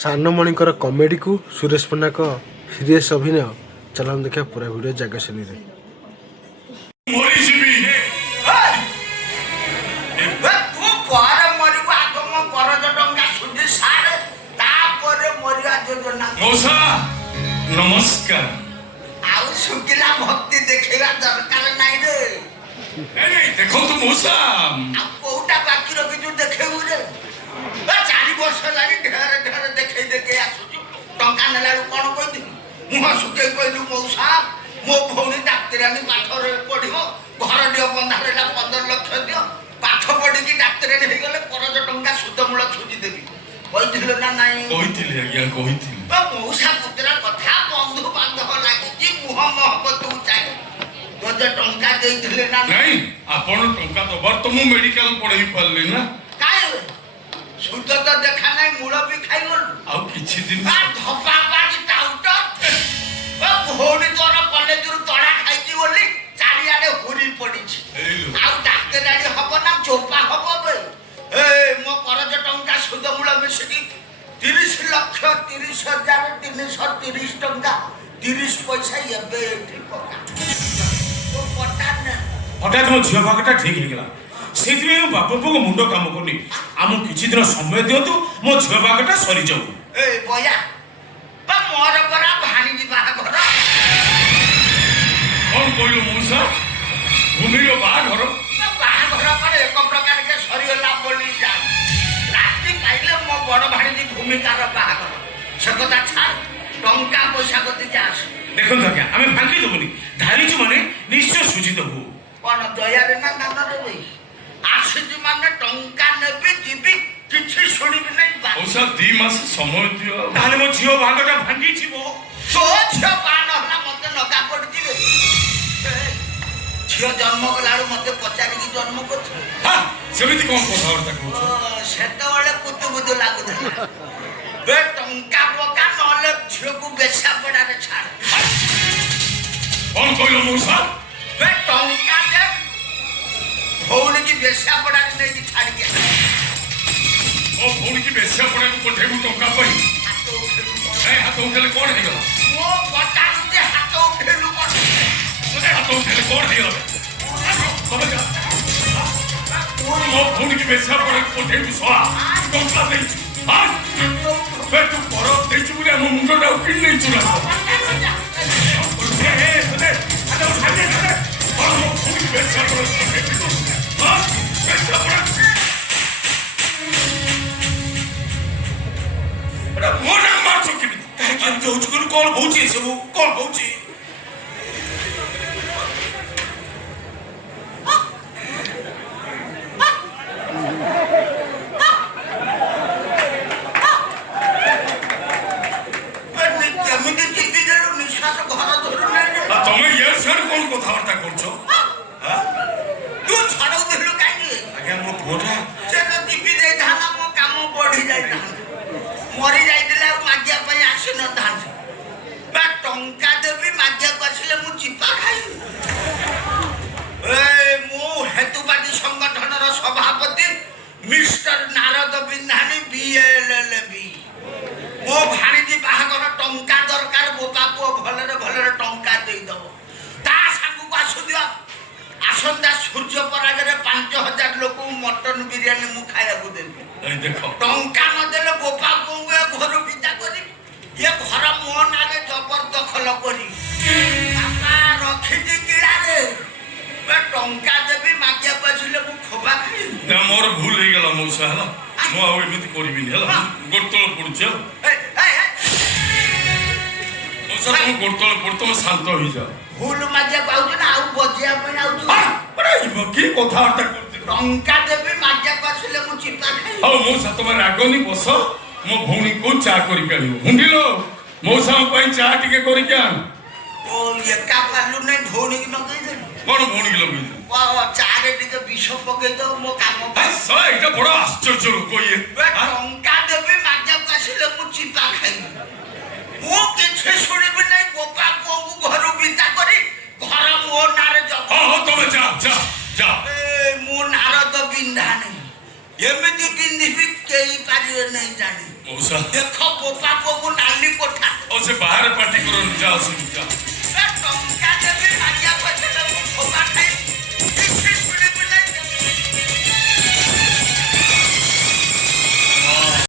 ସାନମଣିଙ୍କର କମେଡିକୁ ସୁରେଶ ପଣ୍ଡାଙ୍କ ସିରିୟସ୍ ଅଭିନୟ ଚାଲନ୍ତୁ ଦେଖିବା ପୁରା ଭିଡ଼ିଓ ଜାଗା ଶ୍ରେଣୀରେ। ନମସ୍କାର। ଆଉ ଶୁଖିଲା ଭକ୍ତି ଦେଖେଇବା ଦରକାର ନାହିଁ ରେ। ଦେଖନ୍ତୁ ମଉସା, ଆଉ କୋଉଟା ବାକି ରଖିଛୁ ଦେଖେଇବୁ ରେ? 4 ବର୍ଷ ହେଲାଣି ଢେର ଢେର ଦେଖେଇ ଦେଖେଇ ଆସୁଛୁ। ଟଙ୍କା ନେଲାରୁ କଣ କହିଥିଲୁ? ମୁହଁ ଶୁଖେଇ କହିଲୁ ମଉସା ମୋ ଭଉଣୀ ଡାକ୍ତରାଣୀ ପାଠରେ ପଢିବ, ଘରଟିଏ ବନ୍ଧା ରହିଲା 15 ଲକ୍ଷ ଦିଅ, ପାଠ ପଢିକି ଡାକ୍ତରାଣୀ ହେଇଗଲେ କରଜ ଟଙ୍କା ସୁଧ ମୂଳ ଛୁଟି ଦେବି କହିଥିଲୁ ନା ନାଇଁ? କହିଥିଲି ଆଜ୍ଞା, କହିଥିଲି। ମଉସା ପୁତୁରା କଥା, ବନ୍ଧୁ ବାନ୍ଧବ ଲାଗିଛି, ମୁହଁ ମହବତକୁ ଚାହିଁ ତୋତେ ଟଙ୍କା ଦେଇଥିଲେ ନା ନାଇଁ? ଆପଣ ଟଙ୍କା ଦବାର ତ ମୁଁ ମେଡିକାଲ ପଢେଇ ପାରିଲି ନା। କାଇଁ ସୁଧ ତ ଦେଖା ନାହିଁ, ମୂଳ ବି ଖାଇଗଲୁ। ଆଉ କିଛି ଦିନ ଧପା ପାଟି ଟାଉଟ ଭଉଣୀ ତୋର କଲେଜରୁ ତଳା ଖାଇଛି ବୋଲି ଚାରିଆଡେ ହୁରି ପଡିଛି। ଆଉ ଡାକ୍ତରାଣୀ ହବ ନା ଚୋପା ହବ ବେ? ମୋ କରଜ ଟଙ୍କା ସୁଧ ମୂଳ ମିଶିକି 30,30,30,330 ଟଙ୍କା 30 ପଇସା ଏବେ ଏଠି ପକା। ହଠାତ୍ ମୋ ଝିଅ ଭାଗଟା ଠିକ ହେଇଗଲା, ସେଇଥିପାଇଁ ମୋ ବାପ ପୁଅଙ୍କ ମୁଣ୍ଡ କାମ କରୁନି। ଆମକୁ କିଛି ଦିନ ସମୟ ଦିଅନ୍ତୁ, ମୋ ଝିଅ ଭାଗଟା ସରିଯାଉ। ବୟା ମୋର ପରା ଭାଣିଜି ବାହାଘର। କଣ କହିଲୁ ମଉସା? ଭୂମିର ବାହାଘର? ବାହାଘର ପରେ ଏକ ପ୍ରକାର ସରିଗଲା ବୋଲି ଜାଣ। ରାତି ପାଇଲେ ମୋ ବଡ ଭାଣିଜି ଭୂମିକାର ବାହାଘର। ସେ କଥା ଛାଡ, ଟଙ୍କା ପଇସା କତିକି ଆସ। ଦେଖନ୍ତୁ ଆଜ୍ଞା, ଆମେ ଫାଙ୍କି ଦେବୁନି, ଧାରିଛୁ ମାନେ ନିଶ୍ଚୟ ସୁଝି ଦେବୁ। କଣ ଦୟାରେ ନା ଦାନରେ ବହି? ଆସିଛି ମାନେ ଟଙ୍କା ନେବି, ଯିବି, କିଛି ଶୁଣିବି ନାହିଁ। ମଉସା 2 ମାସ ସମୟ ଦିଅ, ତାହେଲେ ମୋ ଝିଅ ବାହାଘରଟା ଭାଙ୍ଗିଯିବ। ତୋ ଝିଅ ବାହା ନହେଲା ମତେ ନଗା ପଡିଯିବେ। ଝିଅ ଜନ୍ମ କଲାବେଳୁ ମତେ ପଚାରିକି ଜନ୍ମ କରୁଛୁ। ସେମିତି କଣ କଥାବାର୍ତ୍ତା କହୁଛ? ସେତେବେଳେ କୁତୁ କୁତୁ ଲାଗୁଥିଲା। ଟଙ୍କା ପକା, ନହେଲେ ଝିଅକୁ ବେଶା ପଡାରେ ଛାଡ। କଣ କହିଲ ମଉସା? ଟଙ୍କା ଦେ, ଭଉଣୀକି ବେଶା ପଡାରେ ନେଇକି ଛାଡିକି ଆସ। ମୋ ଭଉଣୀକି ବେଶା ପଡାକୁ ପଠେଇବୁ ଟଙ୍କା ପାଇଁ? ହାତ ଉଠେଇଲେ କଣ ହେଇଗଲା? ମୋ ପଚାରୁଛି ହାତ ଉଠେଇଲୁ କଣ? ହାତ ଉଠେଇଲେ କଣ ହେଇଗଲା? ମୋ ଭଉଣୀକି ବେଶା ପଡାକୁ ପଠେଇବୁ, ଶଳା ଟଙ୍କା ଦେଇଛୁ। ତୁ ପର ଦେଇଛୁ ବୋଲି ଆମ ମୁଣ୍ଡଟା କିଣି ନେଇଛୁ ନା? କଣ ହଉଛି ଏସବୁ? କଣ ହଉଛି? ତମେ ଇଏ ସାର୍ କଣ କଥାବାର୍ତ୍ତା କରୁଛ? ତୁ ଛଡଉଥିଲୁ କାହିଁକି? ଆଜ୍ଞା, ମୋ ପୁଅଟା ସେ ତ ଟିପି ଦେଇଥାନ୍ତା, ମୋ କାମ ବଢି ଯାଇଥାନ୍ତା। ମରି ଯାଇଥିଲେ ଆଉ ମାଗିବା ପାଇଁ ଆସିନଥାନ୍ତି। ଟଙ୍କା ଦେବି, ମାଗିବାକୁ ଆସିଲେ ମୁଁ ଚିପା ଖାଇବି। ମୁଁ ହେତୁବାଦୀ ସଂଗଠନର ସଭାପତି ମିଷ୍ଟର ନାରଦ ବିନ୍ଧାନୀ BLLB। ମୋ ଭାଣିଜି ବାହାଘର ଟଙ୍କା ଦରକାର। ବୋପା ପୁଅ ଭଲରେ ଭଲରେ ଟଙ୍କା ଦେଇଦବ। ତା ସାଙ୍ଗକୁ ଆସୁଦିଅ, ଆସନ୍ତା ସୂର୍ଯ୍ୟ ପରାଗରେ 5,000 ଲୋକଙ୍କୁ ମଟନ ବିରିୟାନୀ ମୁଁ ଖାଇବାକୁ ଦେବି। ଦେଖ, ଟଙ୍କା ନଦେଲେ ବୋପା ପୁଅଙ୍କୁ ଏ ଘରୁ ବିଦା କରି, ଏ ଘର ମୋ ନାଁରେ ଜବରଦଖଲ କରି ବାପା ରଖିଛି କିଳାରେ। ଟଙ୍କା ଦେବି, ମାଗିବାକୁ ଆସିଲେ ମୁଁ ଖୋବା ଖାଇବି ନା? ମୋର ଭୁଲ ହେଇଗଲା ମଉସା, ହେଲା? ମୁଁ ଆଉ ଏମିତି କରିବିନି, ହେଲା? ଗୋଡତଳ ପଡୁଛି, ହେଲା? ମଉସା, ତମ ଗୋଡତଳ ପଡୁ, ତମେ ଶାନ୍ତ ହେଇଯାଅ। ଭୁଲ ମାଗିବାକୁ ଆଉଛୁ ନା ଆଉ ବଜିବା ପାଇଁ ଆଉଛୁ? କି କଥାବାର୍ତ୍ତା କରୁଛି? ଟଙ୍କା ଦେବି, ମାଗିବାକୁ ଆସିଲେ ମୁଁ ଚିପା ଖାଇବି। ହଉ ମଉସା, ତମେ ରାଗନି, ବସ। ମୋ ଭଉଣୀକୁ ଚା କରିକି ଆଣିବ। ହୁଣ୍ଡିଲ, ମଉସାଙ୍କ ପାଇଁ ଚା ଟିକେ କରିକି ଆଣ। ଏକା ପାଲୁ ନାହିଁ, ଭଉଣୀକି ଲଗେଇଦେଲି। କଣ ଭଉଣୀକି ଲଗେଇଦେଲି? ଚାରେ ଟିକେ ବିଷ ପକେଇଦବ ମୋ କାମ। ଏଇଟା ବଡ ଆଶ୍ଚର୍ଯ୍ୟ ଲୋକ ଇଏ। ଟଙ୍କା ଦେବି, ମାଗିବାକୁ ଆସିଲେ ମୁଁ ଚିପା ଖାଇବି। ମୁଁ କିଛି ଶୁଣିବି ନାହିଁ। ବୋପା ପୁଅକୁ ଘରୁ ବିଦା କରି ଘର ମୋ ନାଁରେ ଜବ। ତମେ ଯା ଯା ଯା। ମୁଁ ନାରଦ ବିନ୍ଧା ନାହିଁ, ଏମିତି ବିନ୍ଧିବି କେହି ପାରିବେ ନାହିଁ ଜାଣି। ମଉସା ଦେଖ ବୋପା ପୁଅକୁ ନାଲି କୋଠା ଆଉ ସେ ବାହାରେ ପାର୍ଟି କରନି ଯାଅ ସେ ଯା ଏ ଟଙ୍କା